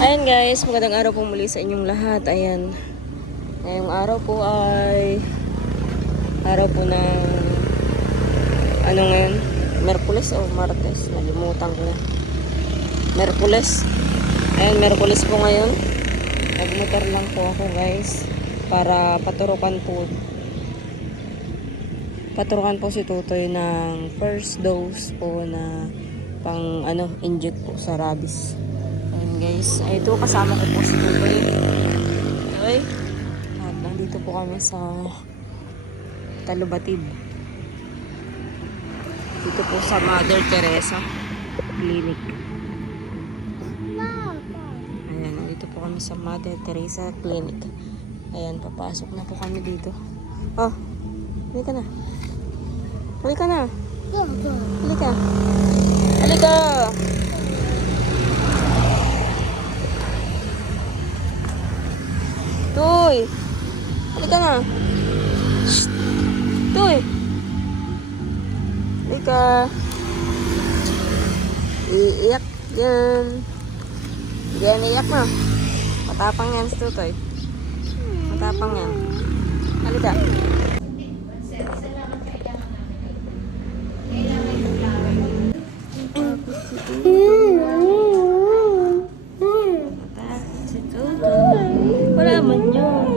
Ayan guys, magandang araw po muli sa inyong lahat. Ayan, ngayong araw po ay araw po ng ano ngayon? Merkules o Martes? Nalimutan ko na. Merkules. Ayan, Merkules po ngayon. Nagmotor lang po ako guys para paturukan po si Tutoy ng first dose po na pang inject po sa rabies. Ayan guys, ay ito kasama ko po si Tutoy. Okay? At nandito po kami sa Talubatib. Dito po sa Mother Teresa Clinic. Ayan, nandito po kami sa Mother Teresa Clinic. Ayan, papasok na po kami dito. Oh, halika na. Halika na. Halika. Halika. Tuy. Halika na. Shh. Tuy. Halika. Iiyak yan. Yan, iiyak na. Matapang yan si Tutoy. Matapang yan. Halika. Si Tutoy. Wala man yun.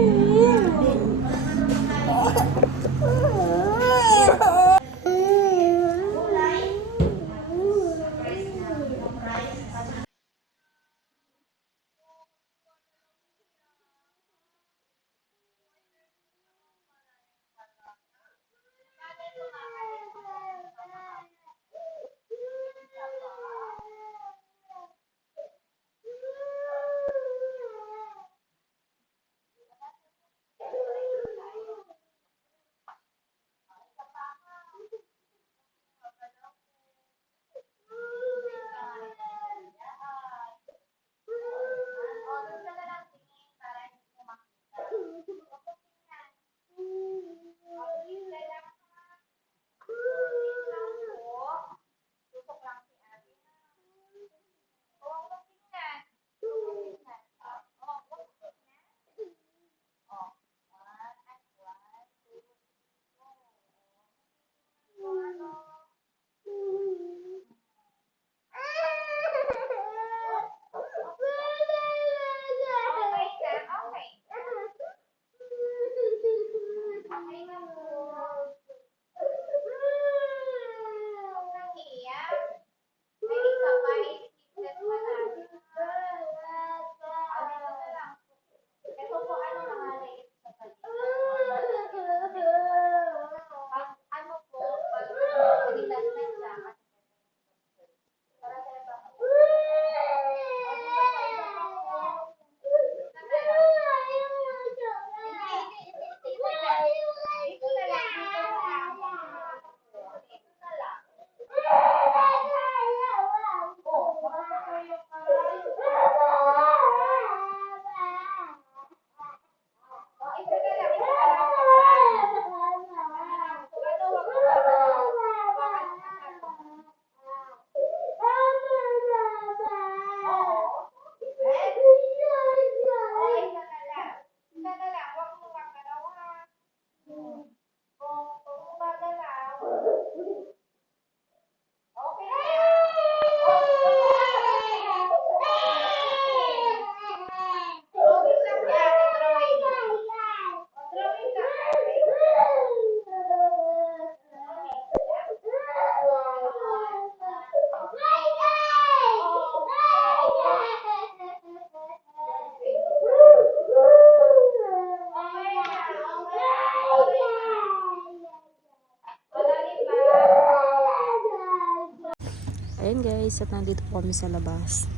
Ayan guys, at nandito po kami sa labas.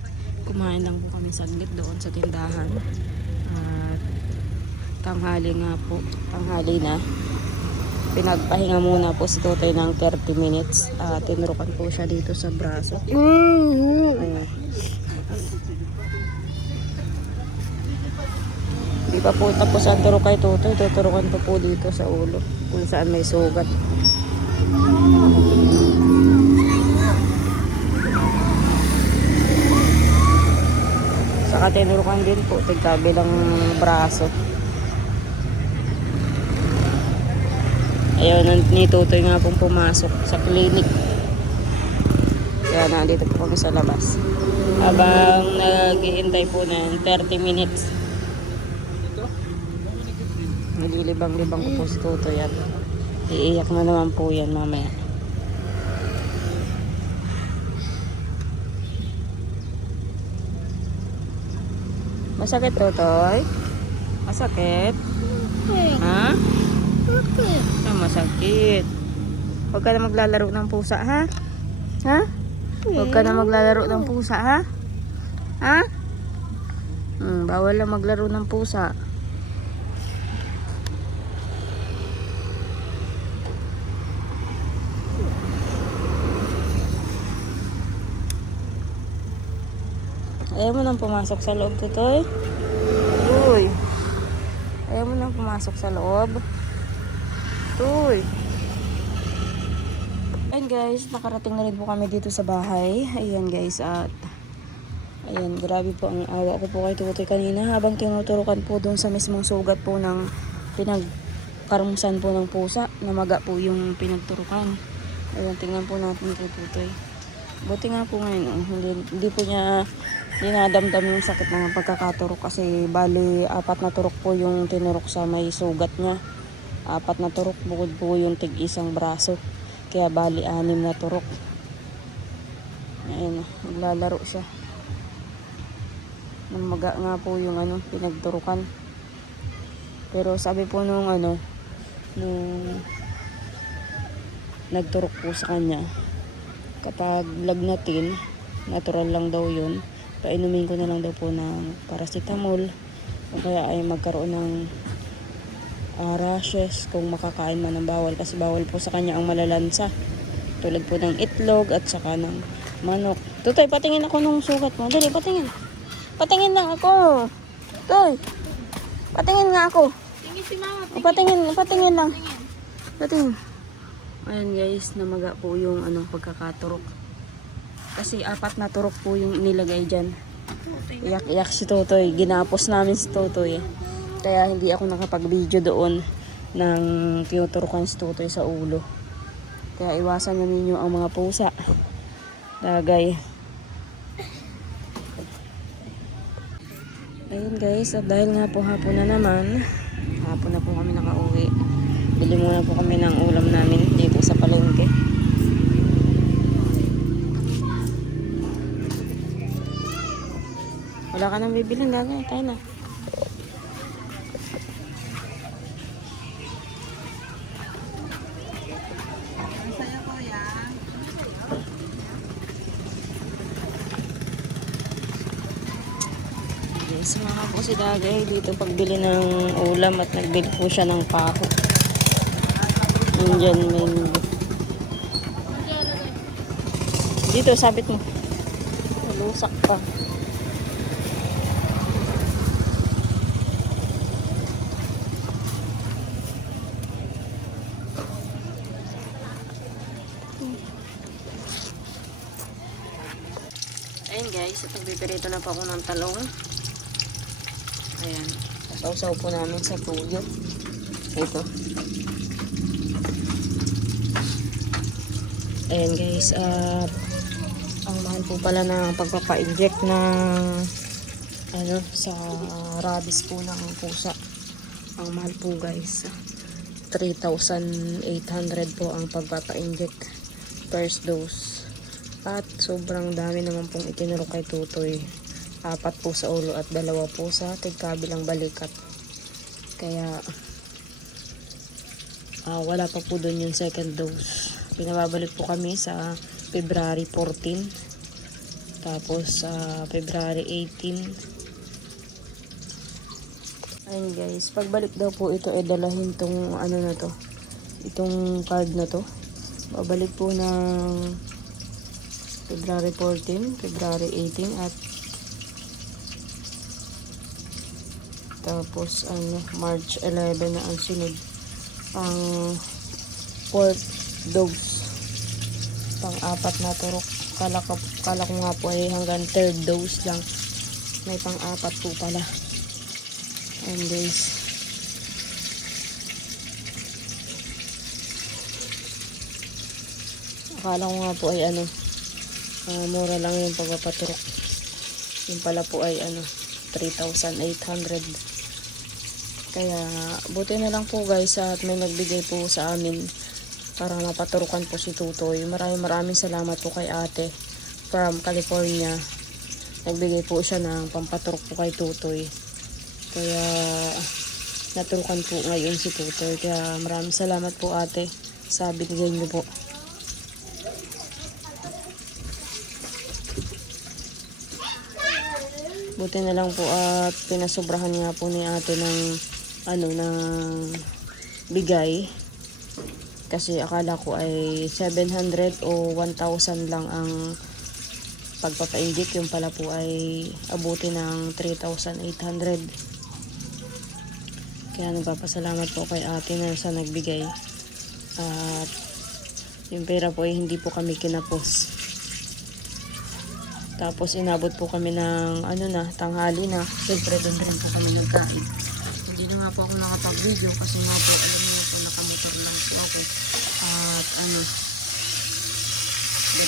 Kumain lang po kami saglit doon sa tindahan. At tanghali nga po, tanghali na. Pinagpahinga muna po si Tutoy ng 30 minutes. Tinurukan po siya dito sa braso. Ayan. Hindi pa po tapos ang turo kay Tutoy. Tuturukan pa po dito sa ulo kung saan may sugat. Saka tinurukan din po, tigkabilang braso. Ayaw ni Tutoy nga pong pumasok sa clinic. Kaya nandito po kami sa labas. Habang nag-iintay po ng 30 minutes. Nililibang-libang ko po si Tutoy at iiyak na naman po yan mamaya. Masakit, Tutoy? Masakit? Ha? Masakit. Huwag ka na maglalaro ng pusa, ha? Ha? Huwag ka na maglalaro ng pusa, ha? Ha? Bawal lang maglaro ng pusa. Ayaw mo nang pumasok sa loob, Tutoy? Uy. Ayaw mo nang pumasok sa loob? Uy. Ayan guys, nakarating na rin po kami dito sa bahay. Ayan guys, at ayan, grabe po ang awa ko po kay Tutoy kanina habang tinuturukan po doon sa mismong sugat po ng pinagkarumusan po ng pusa. Namaga po yung pinagturukan. Ayan, tingnan po natin kay Tutoy. Buti nga po ngayon, hindi po niya dinadamdam yung sakit ng pagkakaturok kasi bali 4 na turok po yung tinurok sa may sugat niya. 4 na turok bukod po yung tig-isang braso. Kaya bali 6 na turok. Ayun, naglalaro siya. Namaga nga po yung pinagturukan. Pero sabi po nung nagturok po sa kanya, kapag lagnatin, natural lang daw yun, painumin ko na lang daw po ng paracetamol o kaya ay magkaroon ng rashes kung makakain man ng bawal, kasi bawal po sa kanya ang malalansa tulad po ng itlog at saka ng manok. Tutoy, patingin ako nung sugat mo. Dali, patingin lang ako. Toy, patingin nga ako. Tingin si mama. Patingin lang. Patingin. Ayan guys, namaga po yung pagkakaturok. Kasi 4 na turok po yung nilagay dyan. Iyak-iyak si Tutoy. Ginapos namin si Tutoy. Kaya hindi ako nakapag-video doon ng tinuturukan si Tutoy sa ulo. Kaya iwasan nyo ninyo ang mga pusa. Lagay. Ayun guys, at dahil nga po hapon na naman, hapon na po kami nakauwi. Bili muna po kami ng ulam namin dito sa palengke. Wala ka nang bibilin, gagawin tayo na. Sumama po si Dagay dito pagbili ng ulam at nagbili po siya ng pako. Nandiyan may dito, sabit mo. Nalusak pa. Ayun guys, at nagpipirito na po ako ng talong. Ayan, sausaw po namin sa tuyo. Ito. Ayan guys, ang mahal po pala ng pagpapa-inject ng sa rabies po ng pusa. Ang mahal po guys, 3,800 po ang pagpapa-inject first dose. At sobrang dami naman pong itinuro kay Tutoy. 4 po sa ulo at 2 po sa tigkabilang balikat. Kaya wala pa po doon yung second dose. Pinababalik po kami sa February 14. Tapos sa February 18. Ayun guys, pagbalik daw po ito dalahin tong na to. Itong card na to. Babalik po ng February 14, February 18 at tapos March 11 na ang sunod. Ang 4th dose. Pang 4 na turok. Kala ko nga po ay hanggang 3rd dose lang. May pang-apat po pala. Ayan guys. Akala ko nga po ay mura lang yung pagpapaturok. Yung pala po ay 3,800. Kaya buti na lang po guys at may nagbigay po sa amin para mapaturukan po si Tutoy. Maraming salamat po kay ate from California. Nagbigay po siya ng pampaturok po kay Tutoy. Kaya naturukan po ngayon si Tutoy. Kaya maraming salamat po ate sa binigay niyo po. Buti na lang po at pinasobrahan nga po ni ate ng bigay. Kasi akala ko ay 700 o 1,000 lang ang pagpapainject. Yung pala po ay abuti ng 3,800. Kaya nagpapasalamat po kay ate na sa nagbigay. At yung pera po ay hindi po kami kinapos. Tapos inabot po kami ng tanghali na. Siyempre doon rin po kami nagkain. Hindi na nga po ako nakapag-video kasi nga po alam niyo po nakamotor lang po ako. At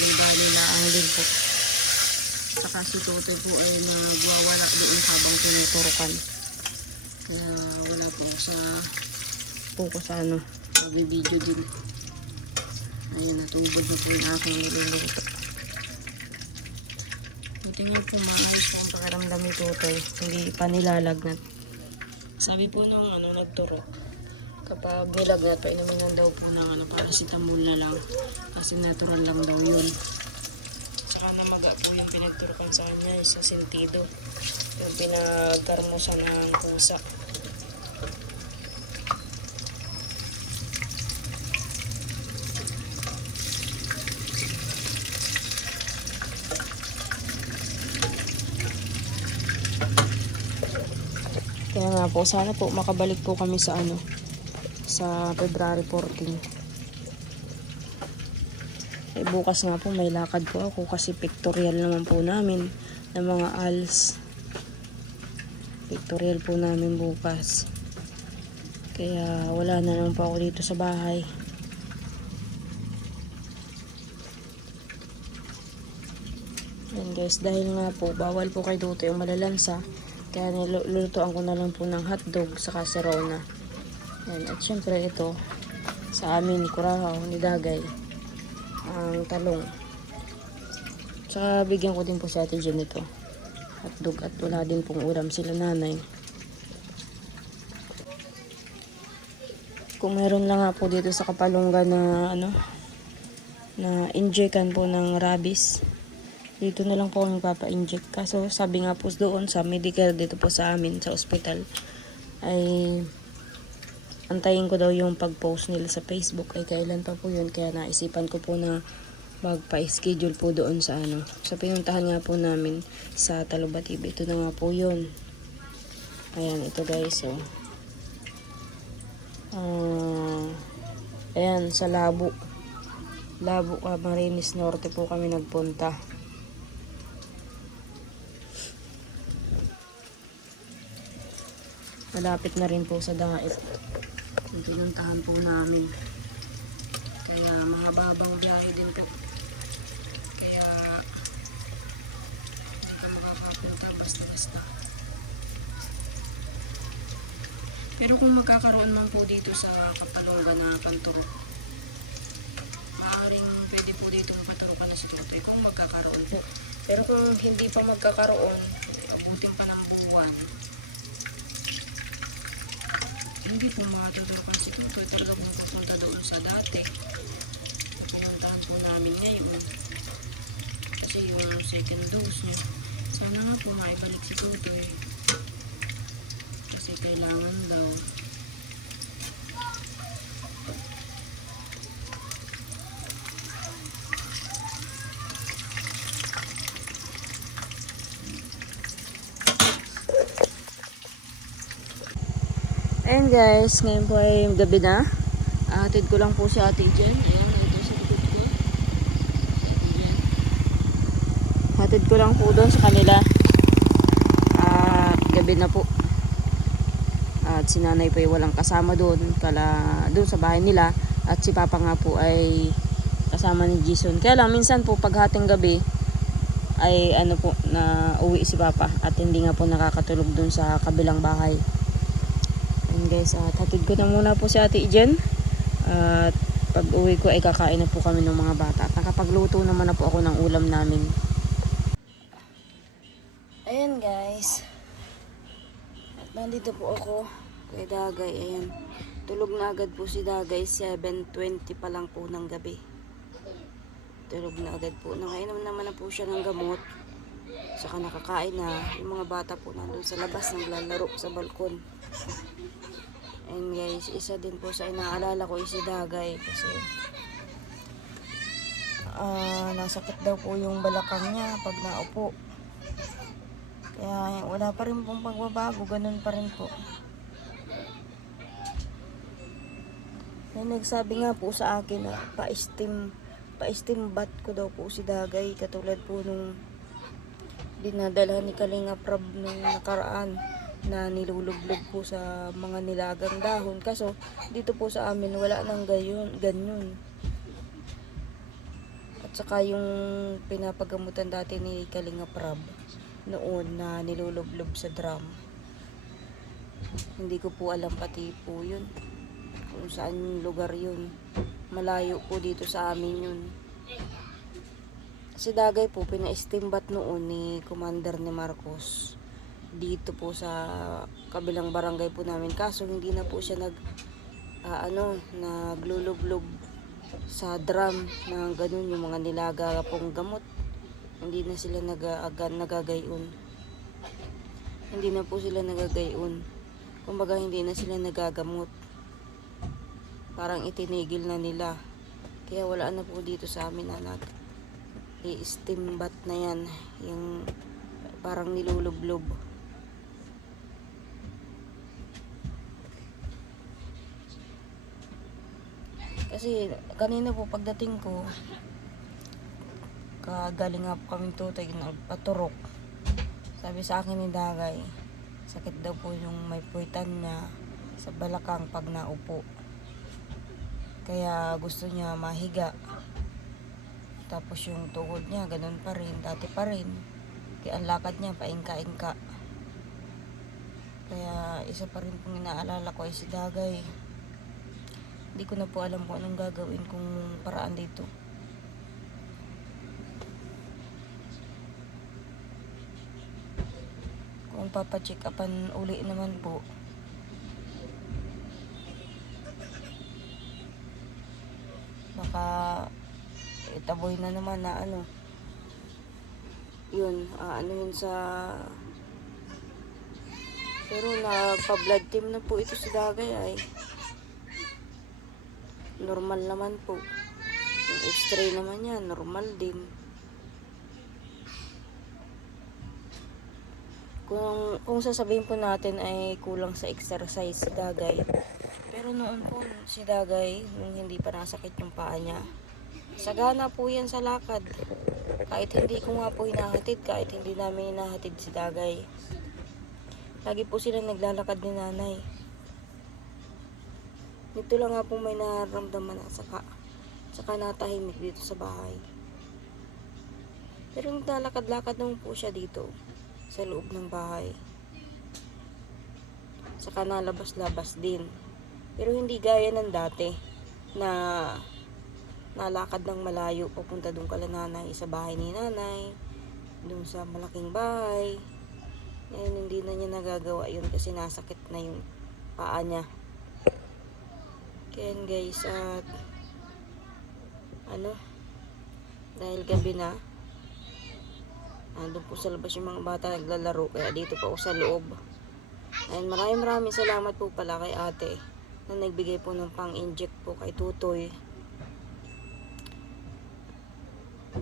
bali lang din po. Saka si Totoy po ay nagwawala doon habang tinuturukan. Kaya wala po sa video din. Ayun, natubod na po yung aking niluluto. Tingnan po maayos po ang pakiramdam ni Tutoy. Hindi pa nilalagnat. Sabi po nung nagturo, kapag nilagnat, painumin lang daw po ng paracetamol na lang. Kasi natural lang daw yun. Saka namaga po yung pinagturukan sa kanya sa sentido. Yung pinagkarmosa ng pusa. Kaya nga po, sana po makabalik po kami sa February 14. Bukas nga po may lakad po ako kasi pictorial naman po namin ng mga ALS. Pictorial po namin bukas. Kaya wala na naman po ako dito sa bahay. And guys, dahil nga po bawal po kay Tutoy yung malalansa, kaya nilulutuan ko na lang po ng hotdog sa kaserona. Yan. At syempre ito, sa amin ni Kurahaw, ni Dagay, ang talong. Saka bigyan ko din po si Ate Jen ito. Hotdog at wala din pong ulam sila nanay. Kung meron lang nga po dito sa Kapalungga na na injectan po ng rabies, dito na lang po kami papa-inject. Kaso sabi nga po doon sa medical dito po sa amin sa ospital ay antayin ko daw yung pag-post nila sa Facebook ay kailan pa po yun. Kaya naisipan ko po na magpa-schedule po doon sa sa pinuntahan nga po namin sa Talubatib. Ito na nga po yun. Ayan, ito guys. So, ayan, sa Labo Camarines Norte po kami nagpunta. Malapit na rin po sa Daet yung pinuntahan po namin. Kaya mahababang biyahe din po. Kaya hindi ka makakapunta basta-basta. Pero kung magkakaroon man po dito sa Kapalungga na panturo, maaaring pwede po dito mapaturukan na si Tutoy kung magkakaroon po. Pero kung hindi pa magkakaroon, abutin pa ng buwan, hindi po matuturukan si Tutoy. Talagang pupunta doon sa dati. Pinuntahan po namin ngayon. Kasi yung second dose niya. Sana nga po maibalik si Tutoy. Kasi kailangan daw. Ayan guys, ngayon po ay gabi na. Hatid ko lang po si Ate Jen. Ayan, ito sa likod ko. Si Ate Jen. Hatid ko lang po doon sa kanila. gabi na po. At si nanay po ay walang kasama doon sa bahay nila. At si papa nga po ay kasama ni Jason. Kaya lang minsan po pag hating gabi ay ano po na uwi si papa. At hindi nga po nakakatulog doon sa kabilang bahay. And guys, hatid ko na muna po si Ate Jen. At pag uwi ko ay kakain na po kami ng mga bata. At nakapagluto naman na po ako ng ulam namin. Ayan guys. Nandito po ako kay Dagay. Ayan. Tulog na agad po si Dagay. 7:20 pa lang po ng gabi. Tulog na agad po. Nakainom naman na po siya ng gamot. Saka nakakain na. Yung mga bata po nandun sa labas naglalaro sa balkon. And guys, isa din po sa inaalala ko si Dagay. Kasi nasakit daw po yung balakang niya pag naupo. Kaya wala pa rin pong pagbabago, ganun pa rin po. May nagsabi nga po sa akin na pa-steam bath ko daw po si Dagay. Katulad po nung dinadala ni Kalinga Prab nung nakaraan na nilulublog po sa mga nilagang dahon. Kaso dito po sa amin wala nang ganyan. At saka yung pinapagamutan dati ni Kalinga Prab noon na nilulublob sa drum. Hindi ko po alam pati po yun. Kung saan lugar yun. Malayo po dito sa amin yun. Si Dagay po, pina-steam bath noon ni Commander ni Marcos. Dito po sa kabilang barangay po namin. Kaso hindi na po siya naglulublob sa drum na ganun yung mga nilaga pong gamot. Hindi na sila nagagayon. Hindi na po sila nagagayon. Kumbaga hindi na sila nagagamot. Parang itinigil na nila. Kaya wala na po dito sa amin na i-steam bath na yan. Yung parang nilulublob. Kasi kanina po pagdating ko, galing nga po kaming tutoy, nagpaturok. Sabi sa akin ni Dagay, sakit daw po yung may puwitan niya sa balakang pag naupo. Kaya gusto niya mahiga. Tapos yung tuhod niya, ganun pa rin, dati pa rin. Kaya ang lakad niya, paingka-ingka. Kaya isa pa rin pong inaalala ko ay si Dagay. Hindi ko na po alam kung anong gagawin kung paraan dito. Kung papacheck upan uli naman po, baka itaboy na naman na yun sa pero nagpa-blood team na po ito si Dagay ay normal naman po. Yung x-ray naman yan normal din. Kung sasabihin po natin ay kulang sa exercise si Dagay. Pero noon po si Dagay, nung hindi pa nasakit yung paa niya, sagana po yan sa lakad. Kahit hindi ko nga po hinahatid, kahit hindi namin hinahatid si Dagay. Lagi po sila naglalakad ni nanay. Dito lang nga po may nararamdaman at saka natahimik dito sa bahay. Pero naglalakad-lakad naman po siya dito sa loob ng bahay. Saka nalabas-labas din. Pero hindi gaya ng dati na nalakad ng malayo papunta doon kala nanay sa bahay ni nanay, doon sa malaking bahay. Ngayon hindi na niya nagagawa yun kasi nasakit na yung paa niya. Kaya guys, at dahil gabi na, doon po sa labas yung mga bata naglalaro, kaya dito pa ako sa loob. And maraming salamat po pala kay ate na nagbigay po ng pang-inject po kay Tutoy.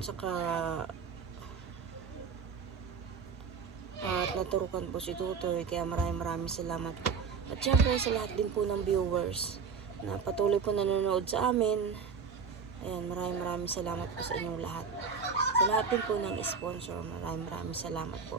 Saka at naturukan po si Tutoy, kaya maraming salamat. At syempre sa lahat din po ng viewers na patuloy po nanonood sa amin. Ayan, maraming salamat po sa inyong lahat. Sa lahat din po ng sponsor, maraming salamat po.